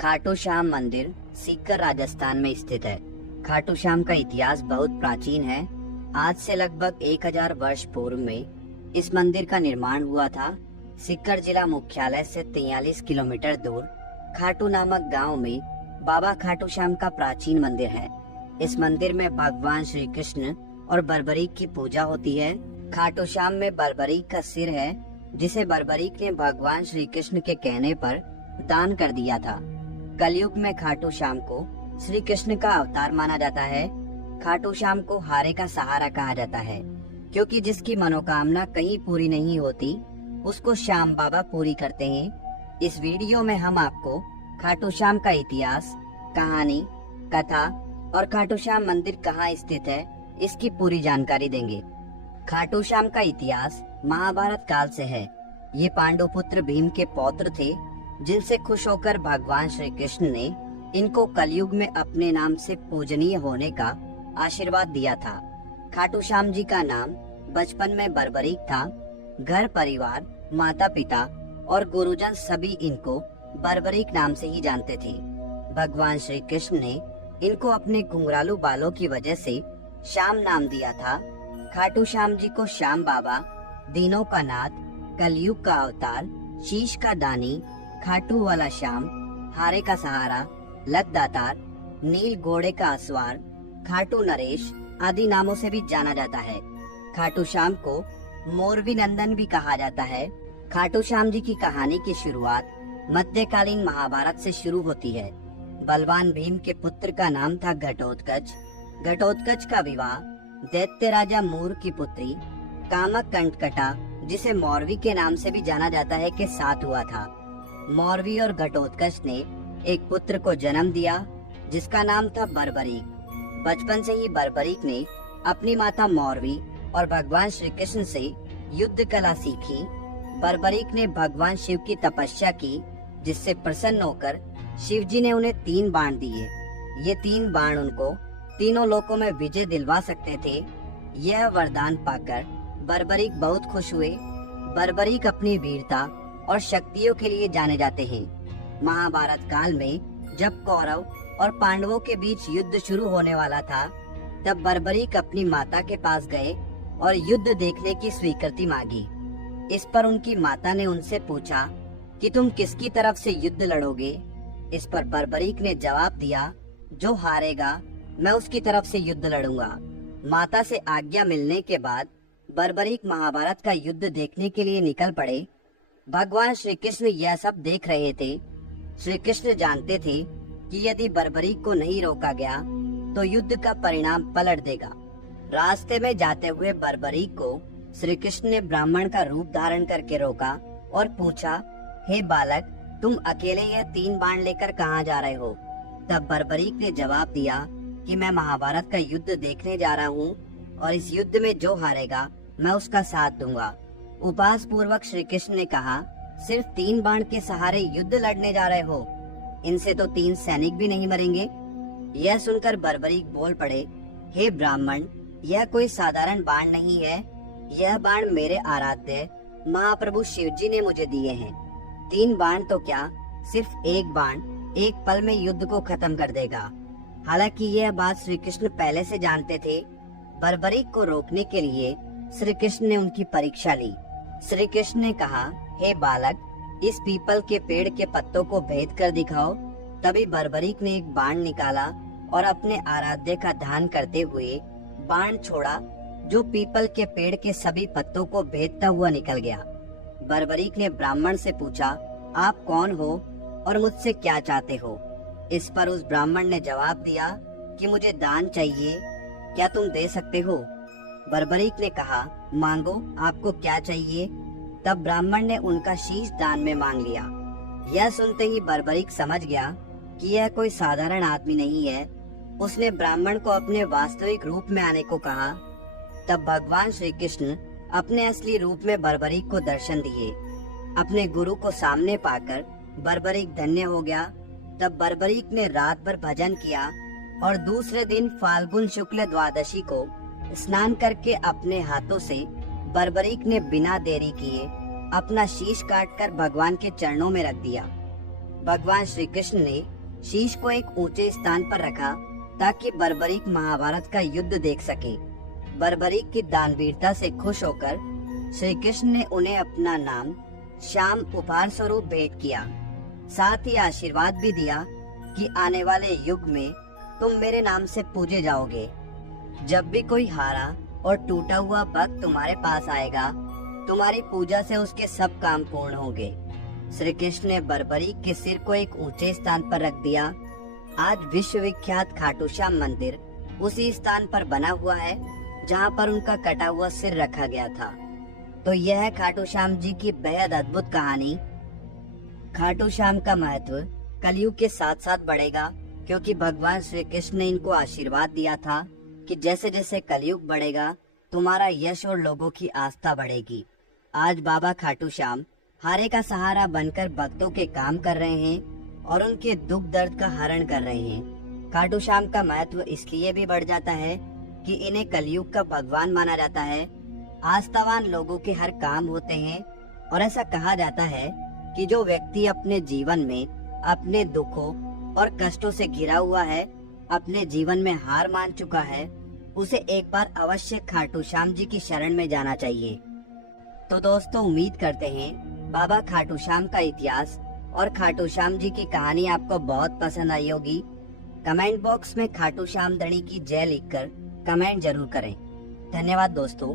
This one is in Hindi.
खाटू श्याम मंदिर सीकर राजस्थान में स्थित है। खाटू श्याम का इतिहास बहुत प्राचीन है। आज से लगभग 1000 वर्ष पूर्व में इस मंदिर का निर्माण हुआ था। सीकर जिला मुख्यालय से 43 किलोमीटर दूर खाटू नामक गांव में बाबा खाटू श्याम का प्राचीन मंदिर है। इस मंदिर में भगवान श्री कृष्ण और बर्बरीक की पूजा होती है। खाटू श्याम में बर्बरीक का सिर है, जिसे बर्बरीक ने भगवान श्री कृष्ण के कहने पर दान कर दिया था। कलयुग में खाटू श्याम को श्री कृष्ण का अवतार माना जाता है। खाटू श्याम को हारे का सहारा कहा जाता है, क्योंकि जिसकी मनोकामना कहीं पूरी नहीं होती उसको श्याम बाबा पूरी करते हैं। इस वीडियो में हम आपको खाटू श्याम का इतिहास, कहानी, कथा और खाटू श्याम मंदिर कहाँ स्थित है इसकी पूरी जानकारी देंगे। खाटू श्याम का इतिहास महाभारत काल से है। ये पांडु पुत्र भीम के पौत्र थे, जिनसे खुश होकर भगवान श्री कृष्ण ने इनको कलयुग में अपने नाम से पूजनीय होने का आशीर्वाद दिया था। खाटू श्याम जी का नाम बचपन में बर्बरीक था। घर परिवार, माता पिता और गुरुजन सभी इनको बर्बरीक नाम से ही जानते थे। भगवान श्री कृष्ण ने इनको अपने घुंघरालू बालों की वजह से श्याम नाम दिया था। खाटू श्याम जी को श्याम बाबा, दीनों का नाथ, कलयुग का अवतार, शीश का दानी, खाटू वाला श्याम, हारे का सहारा, लत दातार, नील घोड़े का असवार, खाटू नरेश आदि नामों से भी जाना जाता है। खाटू श्याम को मोरवी नंदन भी कहा जाता है। खाटू श्याम जी की कहानी की शुरुआत मध्यकालीन महाभारत से शुरू होती है। बलवान भीम के पुत्र का नाम था घटोत्कच। घटोत्कच का विवाह दैत्य राजा मूर की पुत्री कामक कंटकटा, जिसे मौरवी के नाम से भी जाना जाता है, के साथ हुआ था। मौरवी और घटोत्कच ने एक पुत्र को जन्म दिया, जिसका नाम था बर्बरीक। बचपन से ही बर्बरीक ने अपनी माता मौरवी और भगवान श्री कृष्ण से युद्ध कला सीखी। बर्बरीक ने भगवान शिव की तपस्या की, जिससे प्रसन्न होकर शिव जी ने उन्हें 3 बाण दिए। ये 3 बाण उनको तीनों लोकों में विजय दिलवा सकते थे। यह वरदान पाकर बर्बरीक बहुत खुश हुए। बर्बरीक अपनी वीरता और शक्तियों के लिए जाने जाते हैं। महाभारत काल में जब कौरव और पांडवों के बीच युद्ध शुरू होने वाला था, तब बर्बरीक अपनी माता के पास गए और युद्ध देखने की स्वीकृति मांगी। इस पर उनकी माता ने उनसे पूछा कि तुम किसकी तरफ से युद्ध लड़ोगे। इस पर बर्बरीक ने जवाब दिया, जो हारेगा मैं उसकी तरफ से युद्ध लड़ूंगा। माता से आज्ञा मिलने के बाद बर्बरीक महाभारत का युद्ध देखने के लिए निकल पड़े। भगवान श्री कृष्ण यह सब देख रहे थे। श्री कृष्ण जानते थे कि यदि बर्बरीक को नहीं रोका गया तो युद्ध का परिणाम पलट देगा। रास्ते में जाते हुए बर्बरीक को श्री कृष्ण ने ब्राह्मण का रूप धारण करके रोका और पूछा, हे बालक, तुम अकेले यह 3 बाण लेकर कहाँ जा रहे हो? तब बर्बरीक ने जवाब दिया कि मैं महाभारत का युद्ध देखने जा रहा हूँ और इस युद्ध में जो हारेगा मैं उसका साथ दूंगा। उपहास पूर्वक श्री कृष्ण ने कहा, सिर्फ 3 बाण के सहारे युद्ध लड़ने जा रहे हो? इनसे तो 3 सैनिक भी नहीं मरेंगे। यह सुनकर बर्बरीक बोल पड़े, हे ब्राह्मण, यह कोई साधारण बाण नहीं है। यह बाण मेरे आराध्य महाप्रभु शिव जी ने मुझे दिए हैं। 3 बाण तो क्या, सिर्फ एक बाण एक पल में युद्ध को खत्म कर देगा। हालांकि यह बात श्री कृष्ण पहले से जानते थे। बर्बरीक को रोकने के लिए श्री कृष्ण ने उनकी परीक्षा ली। श्री कृष्ण ने कहा, हे बालक, इस पीपल के पेड़ के पत्तों को भेद कर दिखाओ। तभी बर्बरीक ने एक बाण निकाला और अपने आराध्य का ध्यान करते हुए बाण छोड़ा, जो पीपल के पेड़ के सभी पत्तों को भेदता हुआ निकल गया। बर्बरीक ने ब्राह्मण से पूछा, आप कौन हो और मुझसे क्या चाहते हो? इस पर उस ब्राह्मण ने जवाब दिया कि मुझे दान चाहिए, क्या तुम दे सकते हो? बर्बरीक ने कहा, मांगो, आपको क्या चाहिए? तब ब्राह्मण ने उनका शीश दान में मांग लिया। यह सुनते ही बर्बरीक समझ गया कि यह कोई साधारण आदमी नहीं है। उसने ब्राह्मण को अपने वास्तविक रूप में आने को कहा। तब भगवान श्री कृष्ण अपने असली रूप में बर्बरीक को दर्शन दिए। अपने गुरु को सामने पाकर बर्बरीक धन्य हो गया। तब बर्बरीक ने रात भर भजन किया और दूसरे दिन फाल्गुन शुक्ल द्वादशी को स्नान करके अपने हाथों से बर्बरीक ने बिना देरी किए अपना शीश काटकर भगवान के चरणों में रख दिया। भगवान श्री कृष्ण ने शीश को एक ऊंचे स्थान पर रखा ताकि बर्बरीक महाभारत का युद्ध देख सके। बर्बरीक की दानवीरता से खुश होकर श्री कृष्ण ने उन्हें अपना नाम श्याम उपहार स्वरूप भेंट किया। साथ ही आशीर्वाद भी दिया कि आने वाले युग में तुम मेरे नाम से पूजे जाओगे। जब भी कोई हारा और टूटा हुआ भक्त तुम्हारे पास आएगा, तुम्हारी पूजा से उसके सब काम पूर्ण होंगे। श्री कृष्ण ने बर्बरीक के सिर को एक ऊंचे स्थान पर रख दिया। आज विश्व विख्यात खाटू श्याम मंदिर उसी स्थान पर बना हुआ है जहां पर उनका कटा हुआ सिर रखा गया था। तो यह है खाटू श्याम जी की बेहद अद्भुत कहानी। खाटू श्याम का महत्व कलयुग के साथ साथ बढ़ेगा, क्योंकि भगवान श्री कृष्ण ने इनको आशीर्वाद दिया था कि जैसे जैसे कलयुग बढ़ेगा तुम्हारा यश और लोगों की आस्था बढ़ेगी। आज बाबा खाटू श्याम हारे का सहारा बनकर भक्तों के काम कर रहे हैं और उनके दुख दर्द का हरण कर रहे हैं। खाटू श्याम का महत्व इसलिए भी बढ़ जाता है कि इन्हें कलयुग का भगवान माना जाता है। आस्थावान लोगों के हर काम होते हैं और ऐसा कहा जाता है कि जो व्यक्ति अपने जीवन में अपने दुखों और कष्टों से घिरा हुआ है, अपने जीवन में हार मान चुका है, उसे एक बार अवश्य खाटू श्याम जी की शरण में जाना चाहिए। तो दोस्तों, उम्मीद करते हैं बाबा खाटू श्याम का इतिहास और खाटू श्याम जी की कहानी आपको बहुत पसंद आई होगी। कमेंट बॉक्स में खाटू श्याम धणी की जय लिखकर कमेंट जरूर करें। धन्यवाद दोस्तों।